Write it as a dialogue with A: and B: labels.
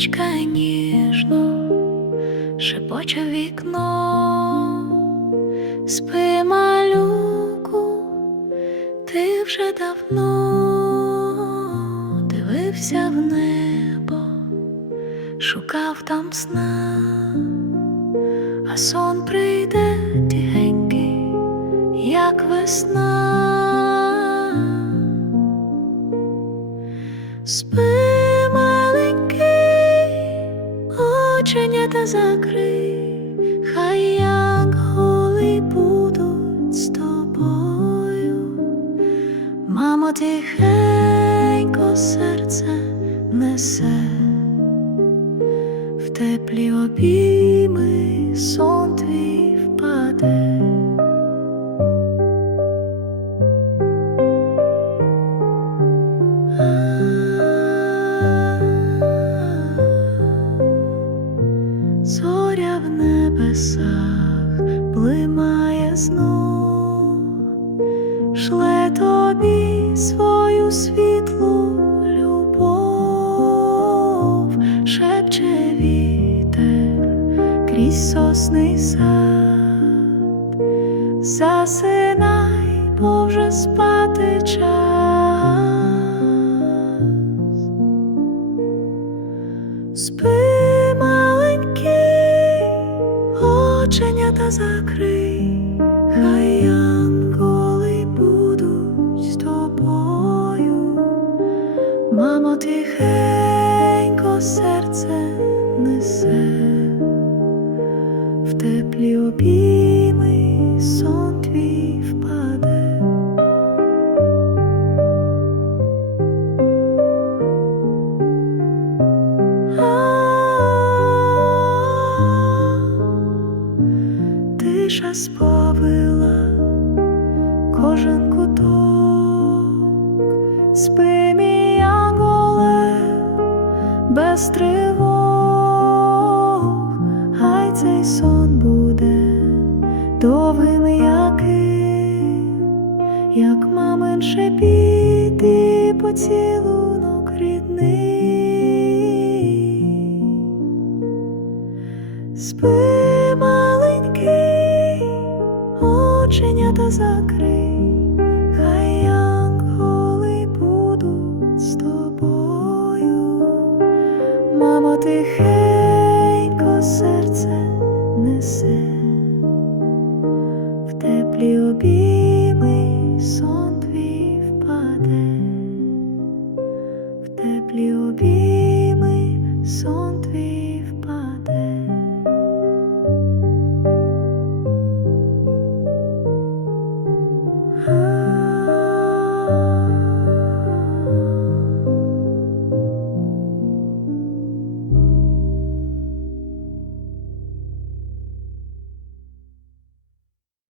A: Сонечка ніжно шепоче вікно, спи малюку, ти вже давно дивився в небо, шукав там сна, а сон прийде тихенький, як весна. Оченята закрий, хай янголи будуть з тобою. Мамо, тихенько серце несе, в теплі обійми сон Зоря в небесах блимає знов, шле тобі свою світлу любов, шепче вітер крізь сосний сад, засинай, бо вже спати час. Спи, оченята закрий, хай янголи будуть з тобою. Мамо, тихенько серце несе, в теплі обійми сон твій впаде. Сповила кожен куток, спи, янголе, без тривог, хай цей сон буде довгим яким, як мамин шепіт і поцілунок оченята закрий, хай янголи будуть з тобою, мамо, тихенько серце несе.